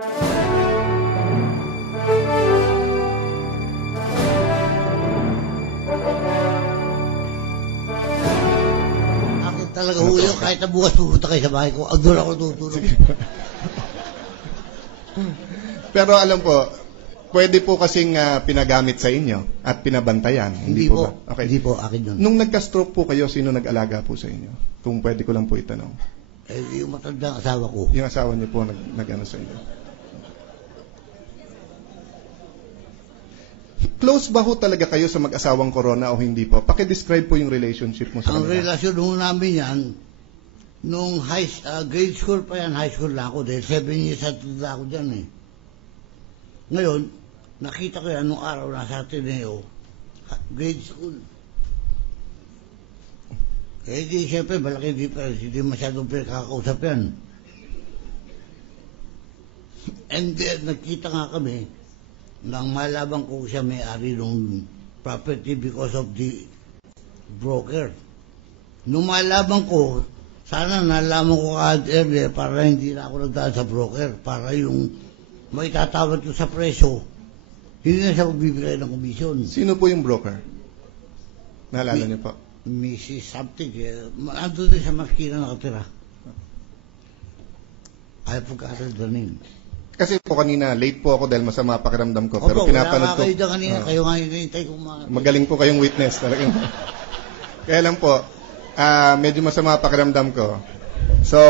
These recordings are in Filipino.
Akin talaga ho yun, kahit na bukas pupunta kayo sa bahay ko, doon ako tutulog. Pero alam po, pwede po kasing pinagamit sa inyo at pinabantayan. Hindi po. Ba? Okay. Hindi po, akin yun. Nung nagka-stroke po kayo, sino nag-alaga po sa inyo? Kung pwede ko lang po itanong. Yung matandang asawa ko. Yung asawa niyo po nag-ano sa inyo. Close ba ho talaga kayo sa mag-asawang Corona o hindi po? Paki-describe po yung relationship mo sa kanila. Ang relasyon ho namin yan, nung grade school pa yan, high school na ako, dahil 7 years at ako dyan eh. Ngayon, nakita ko yan nung araw na sa Ateneo, grade school. Eh di, siyempre, malaki difference, hindi masyadong pinakakausap yan. And then, nagkita nga kami, nang malaban ko siya may-ari ng property because of the broker. Nung malaban ko, sana nalaman ko earlier para hindi na ako nagdaan sa broker, para yung may tatawad ko sa presyo, hindi na siya magbibigay ng komisyon. Sino po yung broker? Naalala niyo po? Mrs. Something. Ando din sa maskina nakatira. I forgot the name. Kasi po kanina, late po ako dahil masama pakiramdam ko. Opo, Pero pinapanood ko. Kayo dyan kanina, kayo nga hinihintay ko magaling po kayong witness. Talagang. Kaya lang po, medyo masama pakiramdam ko. So,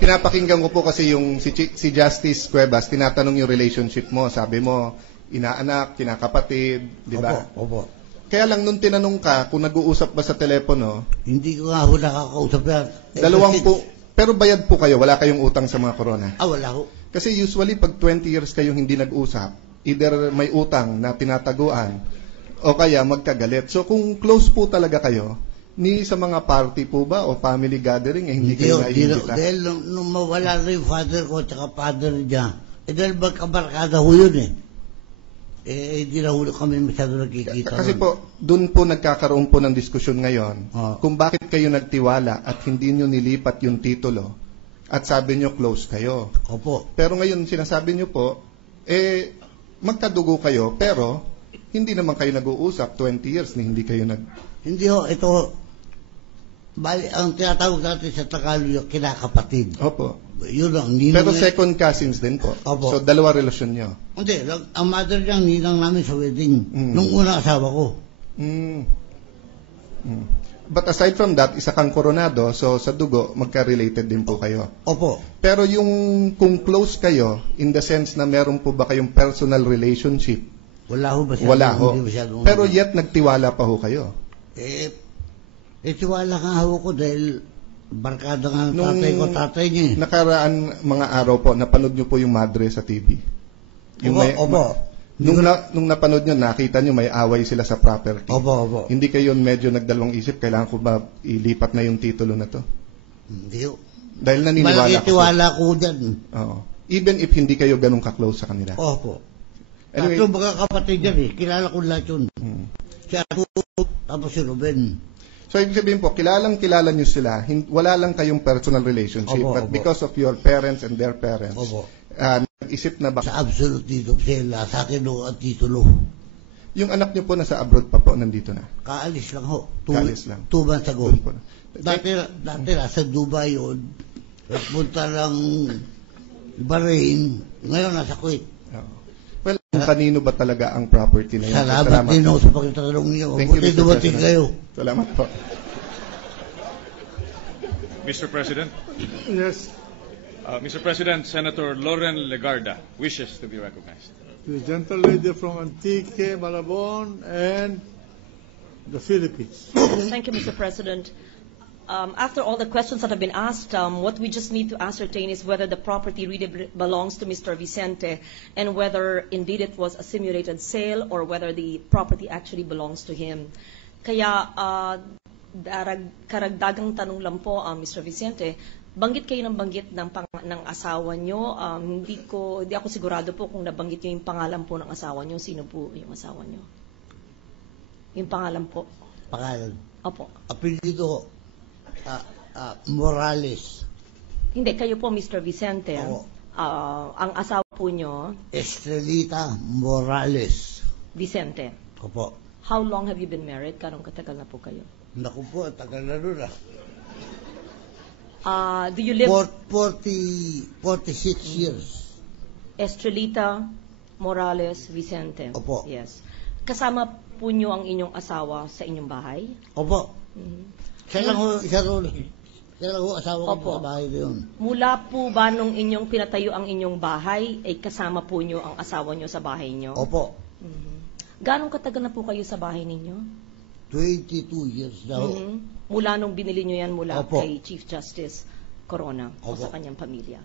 pinapakinggan ko po kasi yung si Justice Cuevas, tinatanong yung relationship mo. Sabi mo, inaanak, kinakapatid, di ba? Opo. Kaya lang nung tinanong ka kung nag-uusap ba sa telepono, hindi ko nga ho nakakausap yan. Pero bayad po kayo, wala kayong utang sa mga Corona? Wala ho. Kasi usually pag 20 years kayong hindi nag-usap, either may utang na tinataguan o kaya magkagalit. So kung close po talaga kayo, ni sa mga party po ba o family gathering, hindi kayo naiimbita? Dahil nung mawala na yung father ko at saka father niya, dahil magkabarkada ho yun eh. Hindi na huli kami masyado nagkikita. Kasi po, dun po nagkakaroon po ng diskusyon ngayon kung bakit kayo nagtiwala at hindi nyo nilipat yung titulo at sabi nyo close kayo. Opo. Pero ngayon sinasabi nyo po, magkadugo kayo pero hindi naman kayo nag-uusap 20 years na hindi kayo Hindi ho, ito, bali, ang tinatawag natin sa Tagalog, kinakapatid. Opo. Yun lang. Pero second cousins din po. Opo. So, dalawa relasyon nyo. Hindi, ang mother niya, ninang namin sa wedding. Nung unang asawa ko. But aside from that, isa kang koronado, so sa dugo, magka-related din po kayo. Opo. Pero yung kung close kayo, in the sense na meron po ba kayong personal relationship? Wala ho ba siya? Wala ho. Pero yet, nagtiwala pa ho kayo? Tiwala nga ho ko dahil barkada nga ng tatay niya. Nakaraan mga araw po, napanood nyo po yung madre sa TV. Opo. Nung napanood nyo, nakita nyo may away sila sa property. Opo. Hindi kayo medyo nagdalawang isip, kailangan ko ba ilipat na yung titulo na to? Hindi ho. Dahil naniniwala malaki tiwala ko dyan. Oo. Even if hindi kayo ganun ka-close sa kanila. Opo. Anyway, Tatlo mga kapatid dyan eh. Kilala ko lahat yun. Si Arturo, tapos si Ruben. So, ibig sabihin po, kilala nyo sila, wala lang kayong personal relationship, but because of your parents and their parents, nag-isip na ba? Sa absolute dito sila, sa akin ho at titulo. Yung anak nyo po nasa abroad pa po, nandito na? Kaalis lang ho. Kaalis lang. 2 months ago. Dati nasa Dubai yun. Punta lang Bahrain. Ngayon nasa Kuwait. Well, kanino ba talaga ang property na yun? Salamat din ho sa pagtatanong niyo. Buti dumating kayo. Salamat po. Mr. President? Yes. Mr. President, Senator Loren Legarda wishes to be recognized. The gentle lady from Antique, Malabon, and the Philippines. Thank you, Mr. President. After all the questions that have been asked, what we just need to ascertain is whether the property really belongs to Mr. Vicente and whether indeed it was a simulated sale or whether the property actually belongs to him. Kaya karagdagang tanong lang po, Mr. Vicente, banggit kayo ng banggit ng asawa nyo. Hindi ako sigurado po kung nabanggit nyo yung pangalan po ng asawa nyo. Sino po yung asawa nyo? Yung pangalan po. Pangalan? Opo. Apelyido Morales. Hindi, kayo po, Mr. Vicente. ang asawa po nyo, Estrelita Morales. Vicente. Opo. How long have you been married? Kanong katagal na po kayo? Naku po, tagal na rin ah. Do you live 46 years. Estrelita Morales Vicente? Opo. Yes. Kasama po nyo ang inyong asawa sa inyong bahay? Opo. Siya lang ho, asawa ko Opo. sa bahay na yun. Mula po ba nung inyong pinatayo ang inyong bahay, ay kasama po nyo ang asawa nyo sa bahay nyo? Opo. Ganong katagal na po kayo sa bahay ninyo? 22 years na ho. Mula nung binili nyo yan mula Opo. kay Chief Justice Corona o Opo. sa kanyang pamilya.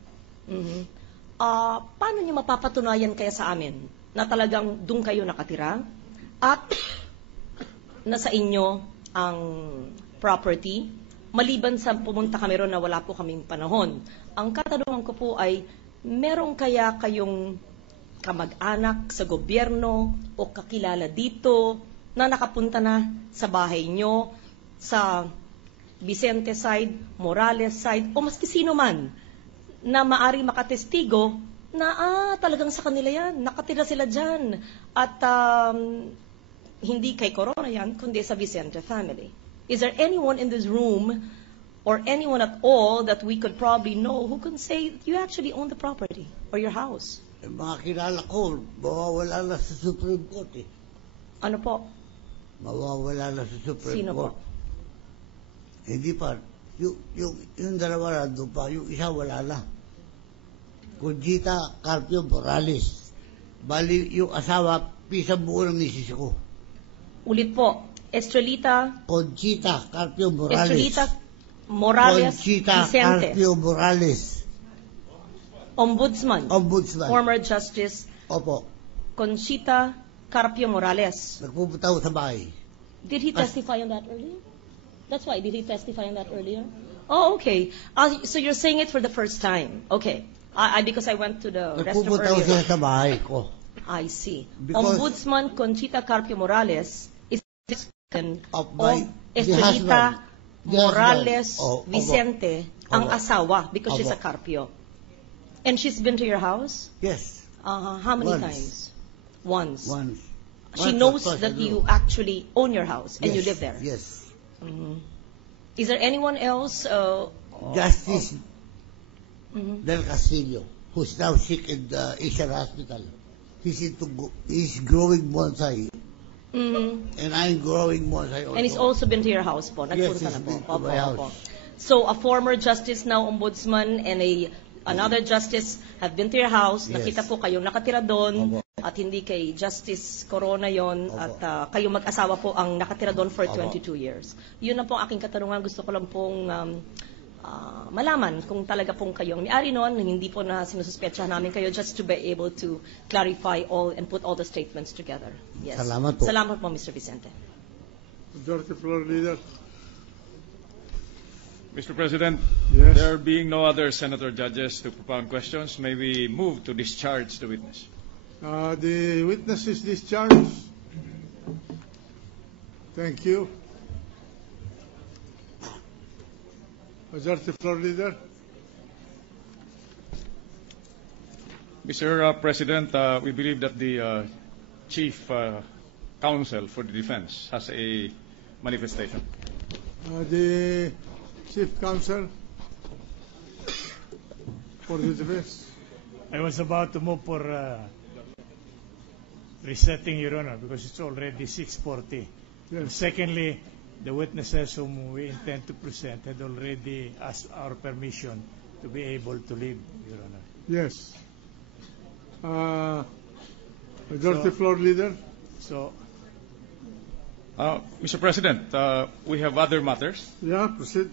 Paano nyo mapapatunayan kaya sa amin na talagang doon kayo nakatira at nasa inyo ang property, maliban sa pumunta kami ron na wala po kaming panahon? Ang katanungan ko po ay, meron kaya kayong kamag-anak sa gobyerno o kakilala dito na nakapunta na sa bahay nyo, sa Vicente side, Morales side, o maski sino man na maari makatestigo na talagang sa kanila yan, nakatira sila dyan. At hindi kay Corona yan, kundi sa Vicente family. Is there anyone in this room or anyone at all that we could probably know who can say that you actually own the property or your house? Mga kilala ko, mawawala na sa Supreme Court eh. Ano po? Mawawala na sa Supreme Sino Court. po? Hindi pa. Yung dalawa na doon pa, yung isa wala na. Conchita Carpio Morales. Bali, yung asawa, pisang buo ng misis ko. Ulit po, Estrelita Conchita Carpio Morales. Estrelita Morales Conchita Vicente, Carpio Morales. Ombudsman, Ombudsman. former Justice Opo. Conchita Carpio Morales. Nagpupunta ko sa bahay. Did he testify on that earlier? That's why. Did he testify on that earlier? Oh, okay. So you're saying it for the first time. Okay. Because I went to the restroom Nagpupunta ko siya earlier. sa bahay ko. I see. Because- Ombudsman Conchita Carpio Morales is the second Of my- the Estrelita husband. The Morales husband. Opo. Vicente, ang Opo. asawa, because she's a Opo. Carpio. And she's been to your house? Yes. How many Once. times? Once. Once. She Once or knows twice that ago. you actually own your house and you Yes, live there. Yes. Is there anyone else? Justice Mhm. Del Castillo, who's now sick in the Asian Hospital. He's growing bonsai, and I'm growing bonsai also. And he's also been to your house po. Nagpunta Yes, na he's po. been to my house. So a former justice, now ombudsman, and another justice have been to your house. Yes. Nakita po kayong nakatira doon. Opo. At hindi kay Justice Corona yon. Opo. At kayo mag-asawa po ang nakatira doon for Opo. 22 years. Yun na po ang aking katanungan. Gusto ko lang pong malaman kung talaga pong kayo ang may-ari noon. Hindi po na sinususpetsahan namin kayo, just to be able to clarify all and put all the statements together. Yes. Salamat po. Salamat po, Mr. Vicente. Majority Floor Leader. Mr. President, Yes. there being no other senator judges to propound questions, may we move to discharge the witness? The witness is discharged. Thank you. Majority Floor Leader. Mr. President, we believe that the Chief Counsel for the Defense has a manifestation. The Chief Counsel for the defense. I was about to move for resetting, Your Honor, because it's already 6:40. Yes. Secondly, the witnesses whom we intend to present had already asked our permission to be able to leave, Your Honor. Yes. Majority Floor Leader. So, Mr. President, we have other matters. Yeah, proceed.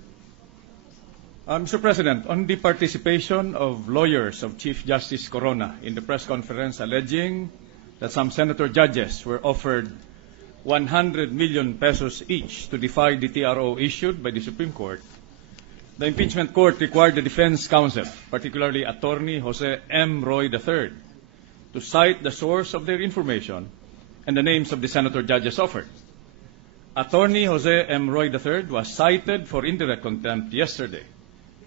Mr. President, on the participation of lawyers of Chief Justice Corona in the press conference alleging that some senator judges were offered 100 million pesos each to defy the TRO issued by the Supreme Court, the impeachment court required the defense counsel, particularly Attorney Jose M. Roy III, to cite the source of their information and the names of the senator judges offered. Attorney Jose M. Roy III was cited for indirect contempt yesterday,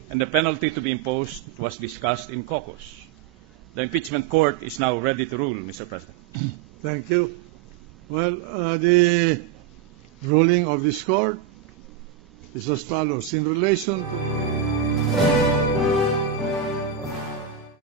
and the penalty to be imposed was discussed in caucus. the impeachment court is now ready to rule, Mr. President. Thank you. Well, the ruling of this court is as follows. In relation to